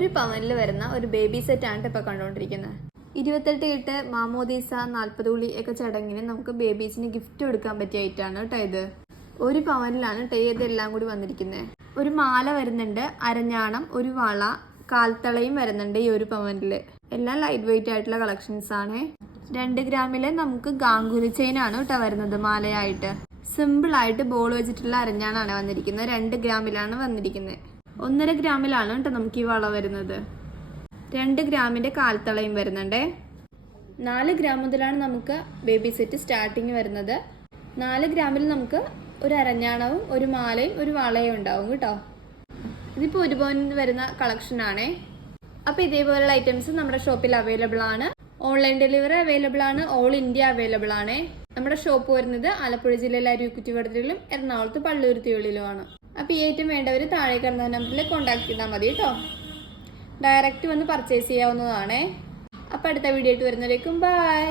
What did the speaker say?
ഒരു പവനിൽ വരുന്ന ഒരു ബേബി സെറ്റ് ആണ് ഇപ്പൊ കണ്ടുകൊണ്ടിരിക്കുന്നത് ഇരുപത്തെട്ട് ഇട്ട് മാമോദീസ നാൽപ്പത് ഉള്ളി ഒക്കെ ചടങ്ങിന് നമുക്ക് ബേബീസിന് ഗിഫ്റ്റ് കൊടുക്കാൻ പറ്റിയ ഐറ്റാണ് കേട്ടോ ഇത്. ഒരു പവനിലാണ് ടേ ഇതെല്ലാം കൂടി വന്നിരിക്കുന്നത് ഒരു മാല വരുന്നുണ്ട് അരഞ്ഞാണം ഒരു വള കാൽത്തളയും വരുന്നുണ്ട് ഈ ഒരു പവനിൽ എല്ലാം ലൈറ്റ് വെയിറ്റ് ആയിട്ടുള്ള കളക്ഷൻസ് ആണ്. രണ്ട് ഗ്രാമിൽ നമുക്ക് ഗാംഗുലി ചെയിൻ ആണ് കേട്ടോ വരുന്നത് മാലയായിട്ട്. സിമ്പിൾ ആയിട്ട് ബോൾ വെച്ചിട്ടുള്ള അരഞ്ഞാണാണ് വന്നിരിക്കുന്നത് രണ്ട് ഗ്രാമിലാണ് വന്നിരിക്കുന്നത് ഒന്നര ഗ്രാമിലാണ് കേട്ടോ നമുക്ക് ഈ വള വരുന്നത്. രണ്ട് ഗ്രാമിന്റെ കാൽത്തളയും വരുന്നുണ്ടേ. നാല് ഗ്രാം മുതലാണ് നമുക്ക് ബേബി സെറ്റ് സ്റ്റാർട്ടിങ് വരുന്നത്. നാല് ഗ്രാമിൽ നമുക്ക് ഒരു അരഞ്ഞാണവും ഒരു മാലയും ഒരു വളയും ഉണ്ടാവും കേട്ടോ. ഇതിപ്പോൾ ഒരു പവനിൽ വരുന്ന കളക്ഷൻ ആണേ. അപ്പോൾ ഇതേപോലെയുള്ള ഐറ്റംസ് നമ്മുടെ ഷോപ്പിൽ അവൈലബിൾ ആണ്. ഓൺലൈൻ ഡെലിവറി അവൈലബിൾ ആണ്. ഓൾ ഇന്ത്യ അവൈലബിൾ ആണേ. നമ്മുടെ ഷോപ്പ് വരുന്നത് ആലപ്പുഴ ജില്ലയിലെ അരുക്കുറ്റിവടത്തിലും എറണാകുളത്ത് പള്ളൂരുത്തികളിലുമാണ് അപ്പോൾ ഈ ഐറ്റം വേണ്ടവർ താഴെ കിടന്ന നമ്പറിൽ കോൺടാക്ട് ചെയ്താൽ മതി കേട്ടോ. ഡയറക്റ്റ് വന്ന് പർച്ചേസ് ചെയ്യാവുന്നതാണേ. അപ്പോൾ അടുത്ത വീഡിയോ ആയിട്ട് വരുന്നവരേക്കും ബൈ